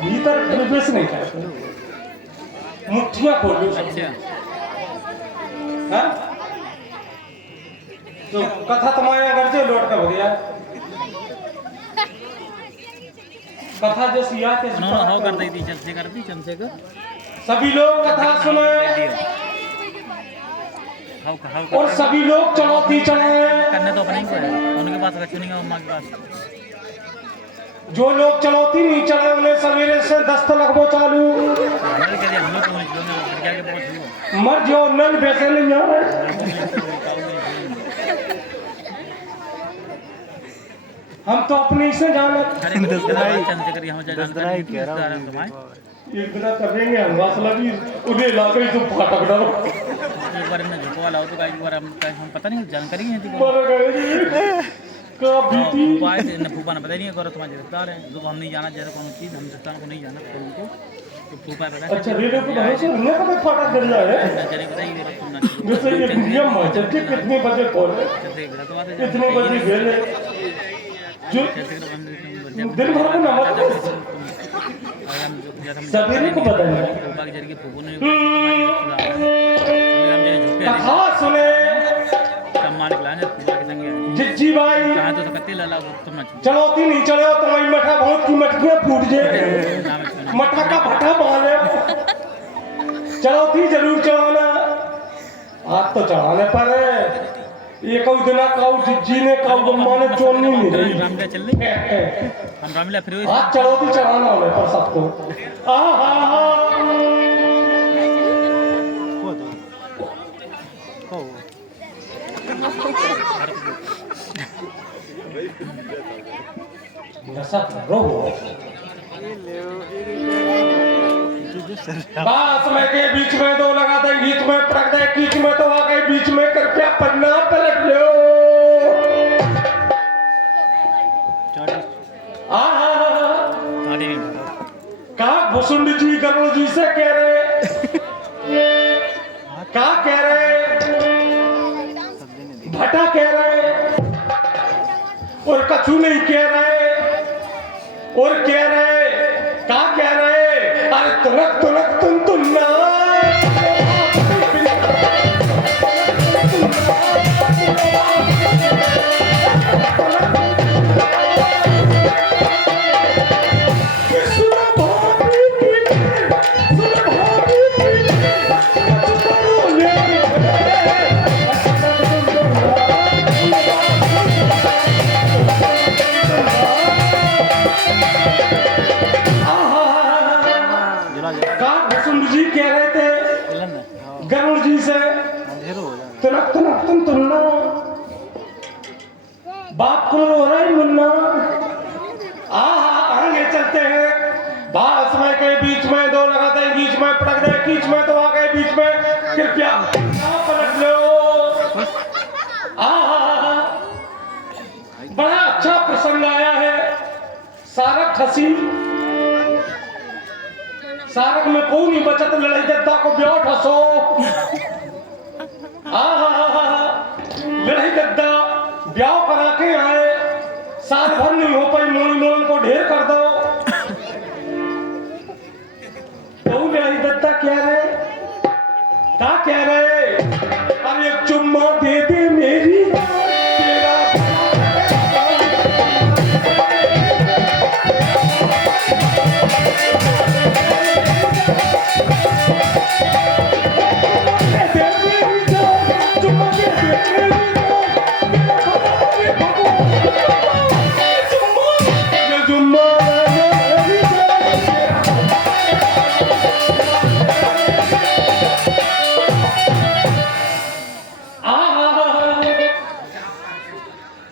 भीतर प्रवेश नहीं करते, मुट्ठियां खोल लो सबसे। हाँ तो कथा तुम्हारे अगर जो लौट का हो गया कथा जो सिया के हो कर दी थी चंद्रशेखर सभी लोग कथा सुने और सभी लोग चढ़ौती चढ़े करने तो अपने ही को है, उनके पास रखी नहीं है अम्मा के पास। जो लोग चढ़ौती नहीं चढ़े उन्हें सवेरे से दस्त लगभो चालू मर जो नल वैसे नहीं आ रहे। हम तो अपने से जाने एक दिन करेंगे हम वासला भी उन्हें लाके तो फाटक डालो एक बार हमने झुकवा लाओ तो एक बार हम पता नहीं जानकारी है थी का बीती उपाय ने फूफा ने पता नहीं है करो तुम्हारे गिरफ्तार है जो हम नहीं जाना चाह रहे कौन चीज हम हिंदुस्तान को नहीं जाना कौन को तो फूफा पता अच्छा रेडियो को भरोसा उन्हें पता फाटक कर जाए नजरिए बताइए तुम जैसे ये नियम है कि कितने बजे कॉल है कितने बजे भेजे जो दिन भर में नमक सवेरे को बताया फूफा के जरिए फूफू ने कथा सुने सम्मान खिलाने फूफा के संग जिज्जी भाई कहा तो कत्ते लाला तुम चढ़ौती नहीं चढ़ो तुम्हारी मठा बहुत की मटकियां फूट जाए मठा का भट्टा मारे चढ़ौती जरूर चढ़ाना आज तो चढ़ाने पर ये कई दिन काउ जिज्जी ने काउ बम्मा ने चोनी नहीं रही रामला चल रही हम रामला फिर आज चढ़ौती चढ़ाना होने पर सबको ऐसा करो बास में के बीच में दो लगा दे गीत में पटक दे कीच में तो आ गए बीच में कृपया पन्ना पलट लो कहा भुसुंड जी गरुड़ जी से कह रहे क्या कह रहे भटा कह रहे और कछु नहीं कह रहे और कह रहे क्या कह रहे अरे तुलक तुलक तुम ना गरुड़ जी से तुलक तुलक तुम ना बाप को रो रहा है मुन्ना आगे चलते हैं बास में के बीच में दो लगाते हैं बीच में पटक दे बीच में तो आ गए बीच में कृपया पलट लो बड़ा अच्छा प्रसंग आया है सारक हसी सारक में कोई नहीं बचत लड़ाई दद्दा को ब्याह ठसो लड़ाई दद्दा ब्याह करा के आए साल भर नहीं हो पाई मोनी मोहन को ढेर कर दो तो लड़ाई दद्दा कह रहे क्या कह रहे अरे एक चुम्मा दे दे मेरी तेरा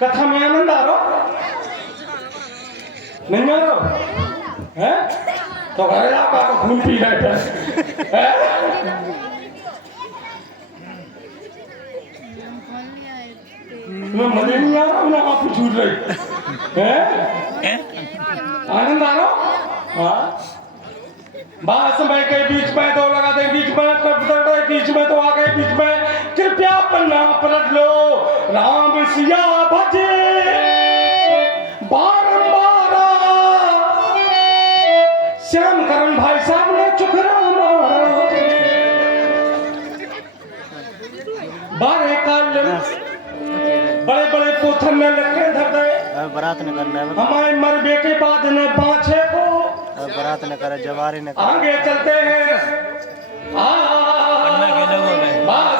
कथा में आनंद आ रहा नहीं आ रहा है तो घर जाकर खून पी रहे थे मैं मजे नहीं आ रहा हूँ ना आप छूट रही है आनंद आ रहा हाँ बास में के बीच में दो लगा दे बीच में बीच में तो आ गए बीच में कृपया पन्ना पलट लो राम सिया भजे बारंबार श्याम करण भाई साहब ने चुकराना बारे काल बड़े बड़े पोथन में लगे धर गए बारात ने करना है हमारे मरबे के बाद ने बाछे को बारात ने करे जवारी ने आगे चलते हैं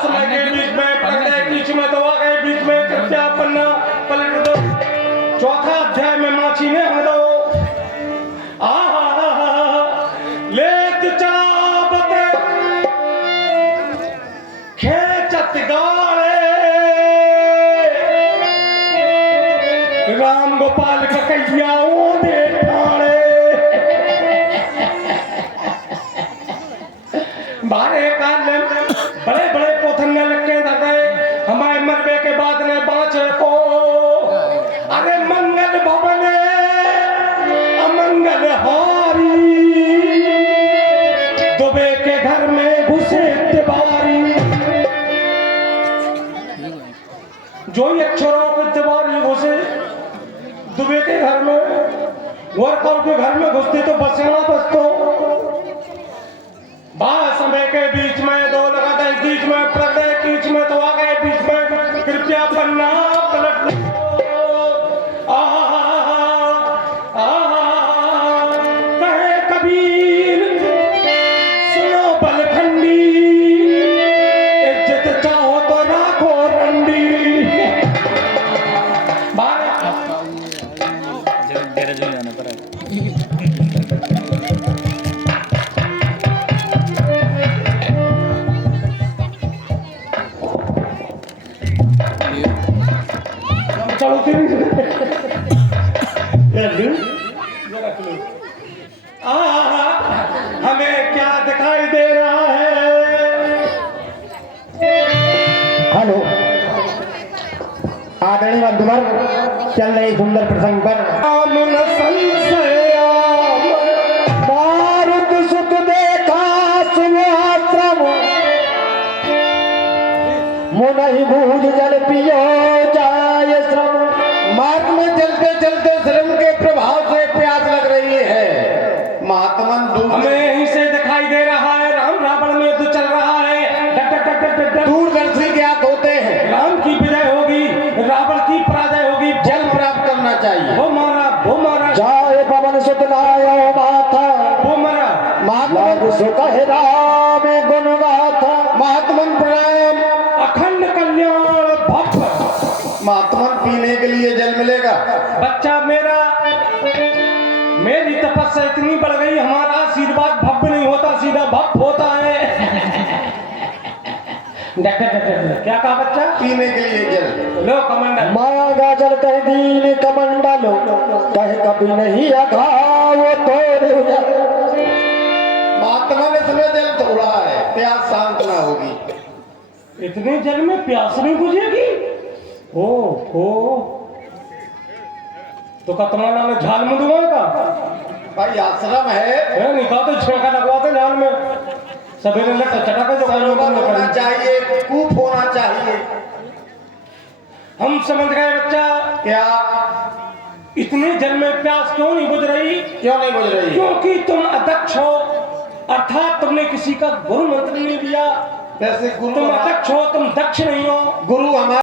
समय के बीच में पर्दे बीच में तो आ गए बीच में कृपया पन्ना पलट दो चौथा अध्याय में माछी ने हम दो लेत चाबत खेचत गाड़े राम गोपाल ककैयाओं दे ठाणे बारे काल बड़े बड़े पोथन में लगे धरे हमारे मरबे के बाद ने बाँचे को अरे मंगल भवन अमंगल हारी दुबे के घर में घुसे तिवारी जो ये अक्षरों के तिवारी घुसे दुबे के घर में वर्कर के घर में घुसते तो बसना बसतो समय के बीच में दो लगा दे बीच में पर्दे बीच में तो आ गए बीच में कृपया पन्ना पलट कहे कबीर सुनो बलखंडी इज्जत चाहो तो राखो रंडी हमें क्या दिखाई दे रहा है हेलो आदरणीय बंधुवर चल रही सुंदर प्रसंग पर मारुत सुख देखा सुहाश्रम मुनहि भूज जल पियो जाय श्रम मार्ग में चलते चलते श्रम के प्रभाव से प्यास लग रही है महात्मन हमें यहीं से दिखाई दे रहा है राम रावण में युद्ध चल रहा है दूरदर्शी ज्ञात होते हैं राम की विजय होगी रावण की पराजय होगी जल प्राप्त करना चाहिए वो मारा जाए पवन सुत लायो माथा वो मरा महात्मन सुख राम गुण गाथा महात्मन प्रणाम अखंड कल्याण भक्त महात्मन पीने के लिए जल मिलेगा बच्चा मेरा मेरी तपस्या इतनी बढ़ गई हमारा आशीर्वाद भव्य नहीं होता सीधा भक्त होता है क्या कहा बच्चा पीने के लिए जल लो कमंडल माया गाजल कह दीन कमंडल कह कभी नहीं अघाव तोड़ महात्मन इसमें जल थोड़ा है प्यास शांत ना होगी इतने जल में प्यास नहीं बुझेगी ओ तो का तुम्हारा नाम झाल में डुबाएगा भाई आश्रम है नहीं कहा तो छिड़का लगवाते झाल में सवेरे लट चटाके जो होना चाहिए कूप होना चाहिए हम समझ गए बच्चा क्या इतने जल में प्यास क्यों नहीं बुझ रही क्यों नहीं बुझ रही क्योंकि तुम अध्यक्ष हो अर्थात तुमने किसी का गुरु मंत्र नहीं दिया जैसे गुरु तुम अध्यक्ष हो तुम दक्ष नहीं हो गुरु हमारे